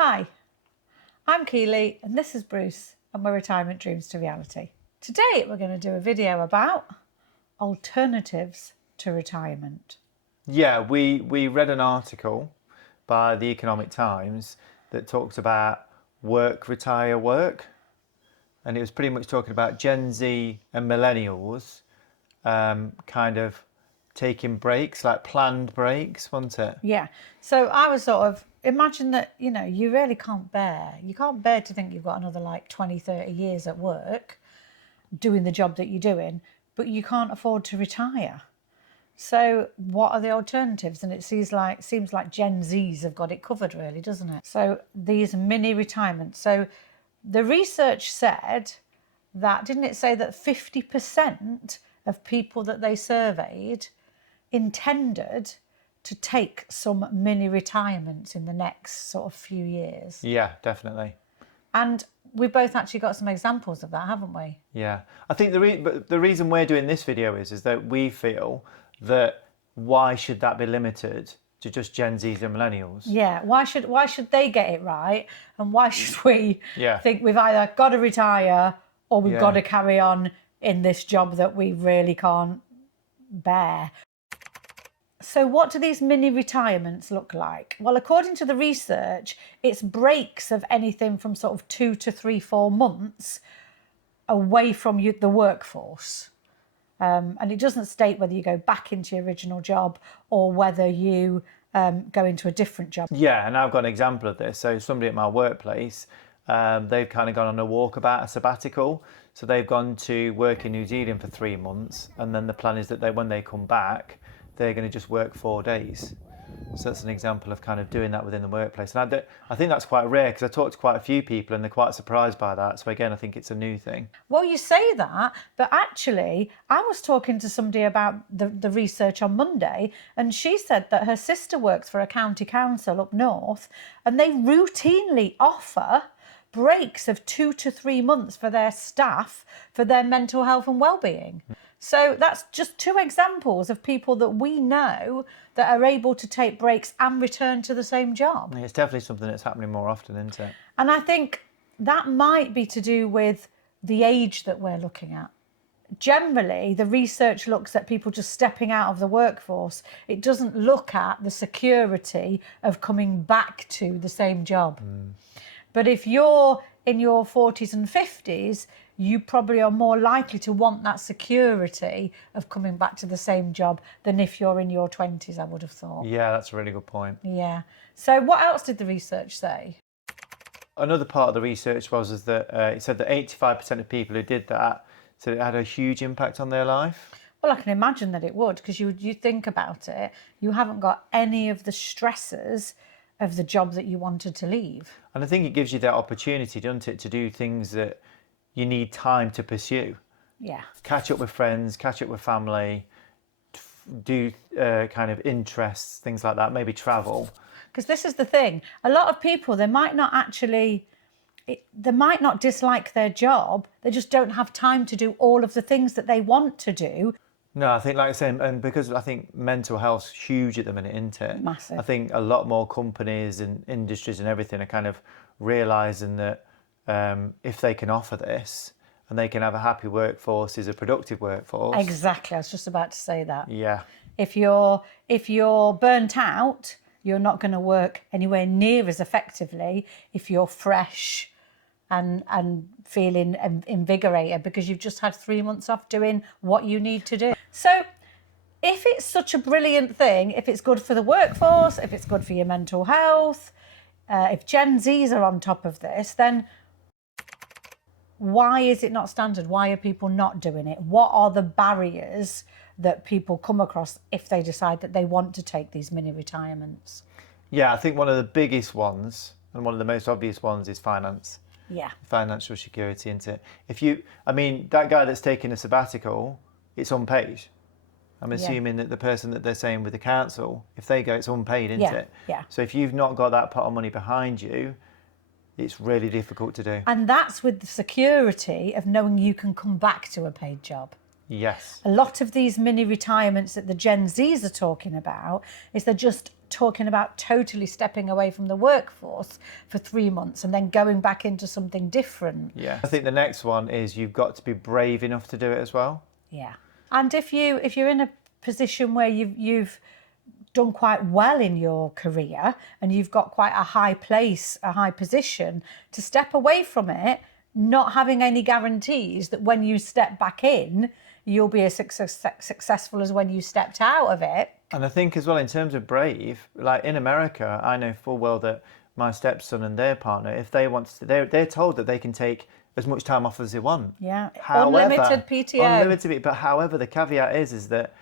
Hi, I'm Keely and this is Bruce and we're Retirement Dreams to Reality. Today we're going to do a video about alternatives to retirement. Yeah, we read an article by the Economic Times that talks about work, retire, work. And it was pretty much talking about Gen Z and millennials kind of taking breaks, like planned breaks, wasn't it? Yeah, so I was sort of, imagine that, you really can't bear to think you've got another like 20, 30 years at work doing the job that you're doing, but you can't afford to retire. So what are the alternatives? And it seems like Gen Zs have got it covered really, doesn't it? So these mini retirements. So the research said that, didn't it say that 50% of people that they surveyed intended to take some mini retirements in the next sort of few years? Yeah, definitely. And we've both actually got some examples of that, haven't we? Yeah, I think the reason we're doing this video is that we feel that why should that be limited to just Gen Zs and millennials? Yeah, why should they get it right, and why should we think we've either got to retire or we've got to carry on in this job that we really can't bear? So what do these mini retirements look like? Well, according to the research, it's breaks of anything from sort of 2 to 3, 4 months away from the workforce. And it doesn't state whether you go back into your original job or whether you go into a different job. Yeah, and I've got an example of this. So somebody at my workplace, they've kind of gone on a walkabout, a sabbatical. So they've gone to work in New Zealand for 3 months. And then the plan is that when they come back, they're going to just work 4 days. So that's an example of kind of doing that within the workplace. And I think that's quite rare because I talked to quite a few people and they're quite surprised by that. So again, I think it's a new thing. Well, you say that, but actually I was talking to somebody about the research on Monday, and she said that her sister works for a county council up north and they routinely offer breaks of 2 to 3 months for their staff for their mental health and well-being. So that's just 2 examples of people that we know that are able to take breaks and return to the same job. It's definitely something that's happening more often, isn't it? And I think that might be to do with the age that we're looking at. Generally, the research looks at people just stepping out of the workforce. It doesn't look at the security of coming back to the same job. But if you're in your 40s and 50s, you probably are more likely to want that security of coming back to the same job than if you're in your 20s, I would have thought. Yeah, that's a really good point. Yeah. So what else did the research say? Another part of the research was that it said that 85% of people who did that said it had a huge impact on their life. Well, I can imagine that it would, because you think about it, you haven't got any of the stresses of the job that you wanted to leave. And I think it gives you that opportunity, doesn't it, to do things that you need time to pursue. Yeah. Catch up with friends, catch up with family, do kind of interests, things like that, maybe travel. Because this is the thing, a lot of people, they might not dislike their job, they just don't have time to do all of the things that they want to do. No, I think, like I said, and because I think mental health's huge at the minute, isn't it? Massive. I think a lot more companies and industries and everything are kind of realising that if they can offer this and they can have a happy workforce, is a productive workforce. Exactly, I was just about to say that. Yeah. If you're burnt out, you're not going to work anywhere near as effectively if you're fresh and feeling invigorated because you've just had 3 months off doing what you need to do. So if it's such a brilliant thing, if it's good for the workforce, if it's good for your mental health, if Gen Zs are on top of this, then why is it not standard? Why are people not doing it? What are the barriers that people come across if they decide that they want to take these mini retirements? Yeah, I think one of the biggest ones and one of the most obvious ones is finance. Yeah. Financial security, isn't it? That guy that's taking a sabbatical, it's unpaid. I'm assuming that the person that they're saying with the council, if they go, it's unpaid, isn't it? Yeah. So if you've not got that pot of money behind you, it's really difficult to do. And that's with the security of knowing you can come back to a paid job. Yes. A lot of these mini retirements that the Gen Zs are talking about is they're just talking about totally stepping away from the workforce for 3 months and then going back into something different. Yeah. I think the next one is you've got to be brave enough to do it as well. Yeah. And if you're in a position where you've done quite well in your career and you've got quite a high place, a high position, to step away from it, not having any guarantees that when you step back in, you'll be as successful as when you stepped out of it. And I think as well, in terms of brave, like in America, I know full well that my stepson and their partner, if they want to, they're told that they can take as much time off as they want. Yeah, However, unlimited PTO. Unlimited, but however, the caveat is that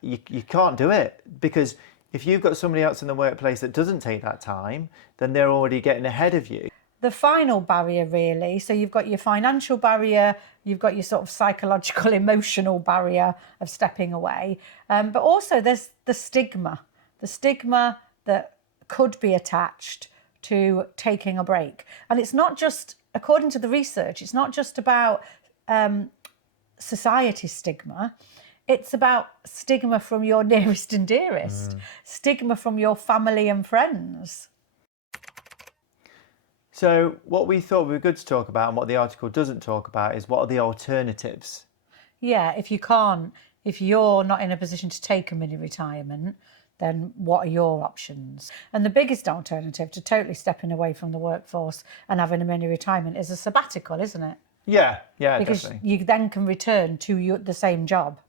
you can't do it, because if you've got somebody else in the workplace that doesn't take that time, then they're already getting ahead of you. The final barrier, really, so you've got your financial barrier, you've got your sort of psychological, emotional barrier of stepping away, but also there's the stigma that could be attached to taking a break. And it's not just, according to the research, it's not just about society stigma. It's about stigma from your nearest and dearest, stigma from your family and friends. So what we thought would be good to talk about, and what the article doesn't talk about, is what are the alternatives? Yeah, if you're not in a position to take a mini retirement, then what are your options? And the biggest alternative to totally stepping away from the workforce and having a mini retirement is a sabbatical, isn't it? Yeah, Because definitely. you then can return to the same job.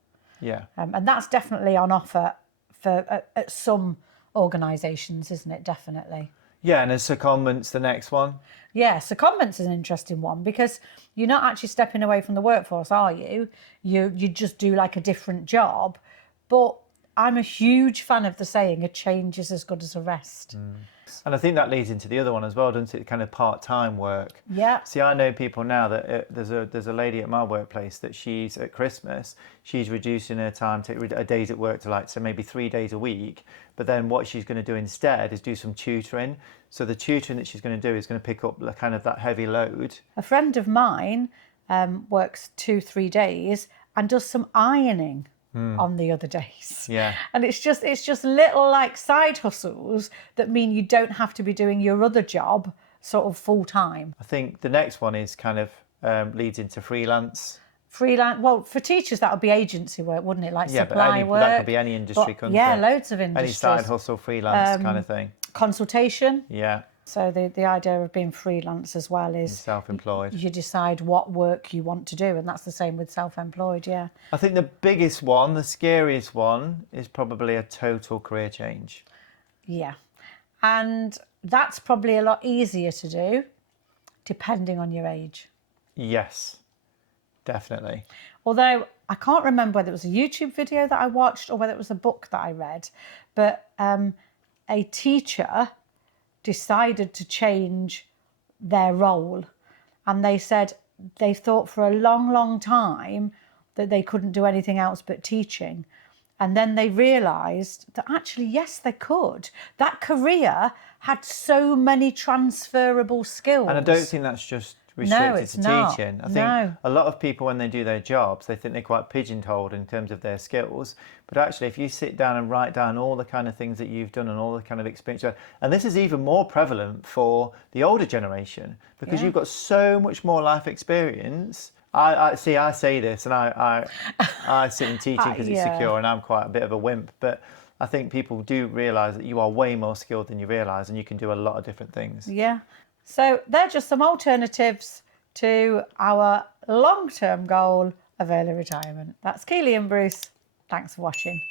Yeah. And that's definitely on offer for at some organisations, isn't it? Definitely. Yeah, and as secondment's the next one. Yeah, secondment's is an interesting one because you're not actually stepping away from the workforce, are you? You just do like a different job. But I'm a huge fan of the saying, a change is as good as a rest. And I think that leads into the other one as well, doesn't it? Kind of part-time work. Yeah. See, I know people now that there's a lady at my workplace that she's at Christmas, she's reducing her time to days at work to like, so maybe 3 days a week. But then what she's going to do instead is do some tutoring. So the tutoring that she's going to do is going to pick up kind of that heavy load. A friend of mine works 2-3 days and does some ironing on the other days. Yeah. And it's just little like side hustles that mean you don't have to be doing your other job sort of full time. I think the next one is kind of leads into freelance. Freelance, well, for teachers that would be agency work, wouldn't it? Like Yeah, supply but work. that could be any industry, But, couldn't yeah, it? loads of industries. Any side hustle, freelance kind of thing. Consultation. Yeah. So the idea of being freelance as well is Self-employed. you decide what work you want to do, and that's the same with self-employed. Yeah. I think the biggest one, the scariest one, is probably a total career change. Yeah, and that's probably a lot easier to do, depending on your age. Yes, definitely. Although I can't remember whether it was a YouTube video that I watched or whether it was a book that I read, but a teacher decided to change their role, and they said they thought for a long time that they couldn't do anything else but teaching, and then they realised that actually yes they could. That career had so many transferable skills. And I don't think that's just restricted it's to not. teaching. I think No. a lot of people, when they do their jobs, they think they're quite pigeonholed in terms of their skills. But actually, if you sit down and write down all the kind of things that you've done and all the kind of experience, and this is even more prevalent for the older generation, because Yeah. you've got so much more life experience. I say this, and I sit in teaching because it's Yeah. secure, and I'm quite a bit of a wimp. But I think people do realise that you are way more skilled than you realise, and you can do a lot of different things. Yeah. So they're just some alternatives to our long-term goal of early retirement. That's Keely and Bruce. Thanks for watching.